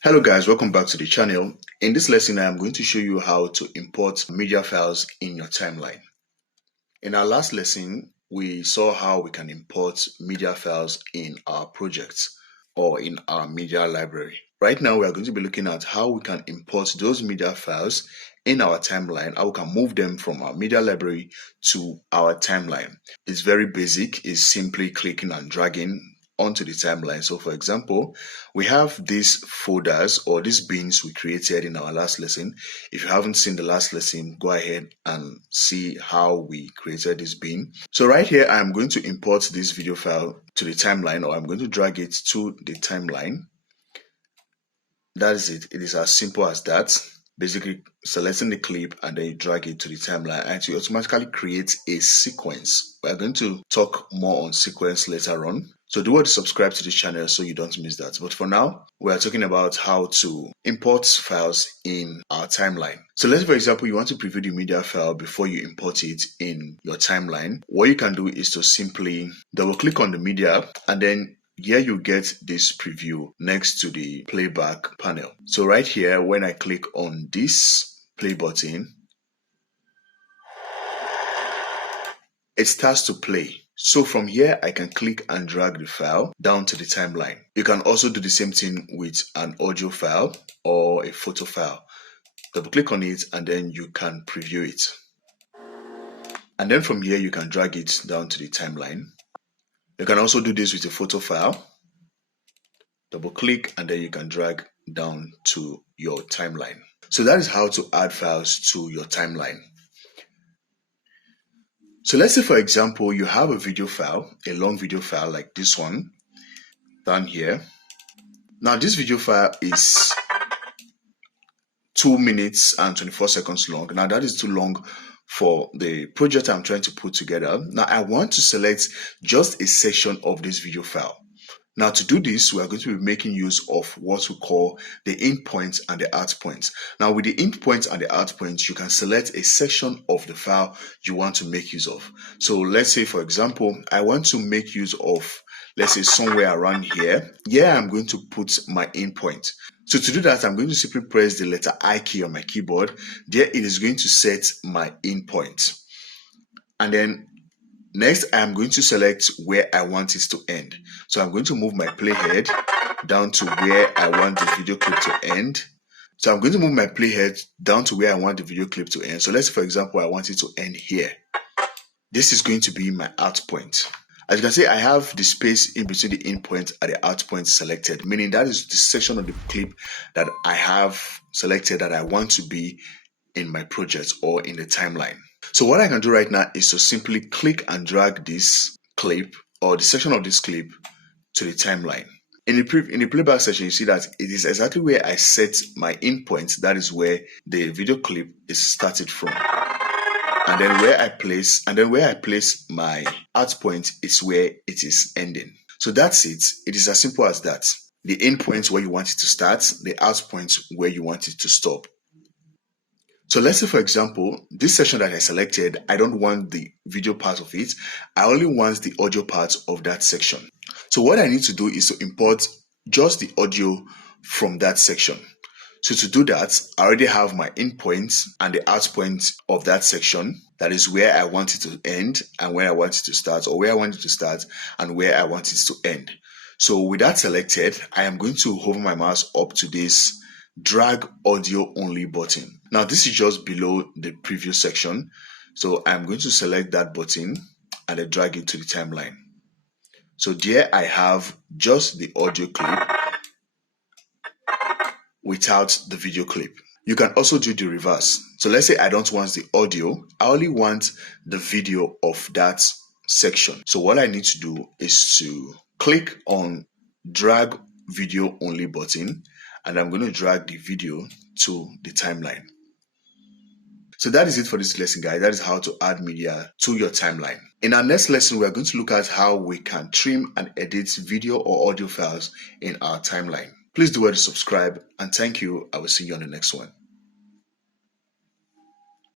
Hello guys, welcome back to the channel. In this lesson, I am going to show you how to import media files in your timeline. In our last lesson, we saw how we can import media files in our projects or in our media library. Right now, we are going to be looking at how we can import those media files in our timeline, how we can move them from our media library to our timeline. It's very basic, it's simply clicking and dragging onto the timeline. So for example, we have these folders or these bins we created in our last lesson. If you haven't seen the last lesson, go ahead and see how we created this bin. So right here, I'm going to import this video file to the timeline, or I'm going to drag it to the timeline. That is it. It is as simple as that. Basically selecting the clip and then you drag it to the timeline and it will automatically create a sequence. We're going to talk more on sequence later on. So do want to subscribe to this channel so you don't miss that. But for now, we are talking about how to import files in our timeline. So let's, for example, you want to preview the media file before you import it in your timeline. What you can do is to simply double click on the media, and then here you get this preview next to the playback panel. So right here, when I click on this play button, it starts to play. So from here, I can click and drag the file down to the timeline. You can also do the same thing with an audio file or a photo file. Double click on it and then you can preview it. And then from here, you can drag it down to the timeline. You can also do this with a photo file. Double click and then you can drag down to your timeline. So that is how to add files to your timeline. So let's say, for example, you have a video file, a long video file like this one down here. Now this video file is 2 minutes and 24 seconds long. Now that is too long for the project I'm trying to put together. Now I want to select just a section of this video file. Now to do this, we are going to be making use of what we call the in points and the out points. Now with the in points and the out points, you can select a section of the file you want to make use of. So let's say, for example, I want to make use of, let's say, somewhere around here. Here I'm going to put my in point. So to do that, I'm going to simply press the letter I key on my keyboard. There it is going to set my in point. And then next, I'm going to select where I want it to end. So I'm going to move my playhead down to where I want the video clip to end. So I'm going to move my playhead down to where I want the video clip to end. So let's say, for example, I want it to end here. This is going to be my out point. As you can see, I have the space in between the in point and the out point selected, meaning that is the section of the clip that I have selected that I want to be in my project or in the timeline. So what I can do right now is to simply click and drag this clip or the section of this clip to the timeline. In the playback section, you see that it is exactly where I set my in point. That is where the video clip is started from. And then where I place my out point is where it is ending. So that's it. It is as simple as that. The in point where you want it to start, the out point where you want it to stop. So let's say, for example, this section that I selected, I don't want the video part of it. I only want the audio part of that section. So what I need to do is to import just the audio from that section. So to do that, I already have my in point and the out point of that section. That is where I want it to end and where I want it to start, or where I want it to start and where I want it to end. So with that selected, I am going to hover my mouse up to this drag audio only button. Now this is just below the preview section. So I'm going to select that button and then drag it to the timeline. So there I have just the audio clip without the video clip. You can also do the reverse. So let's say I don't want the audio, I only want the video of that section. So what I need to do is to click on drag video only button, and I'm going to drag the video to the timeline. So that is it for this lesson, guys. That is how to add media to your timeline. In our next lesson, we are going to look at how we can trim and edit video or audio files in our timeline. Please do well to subscribe, and thank you. I will see you on the next one.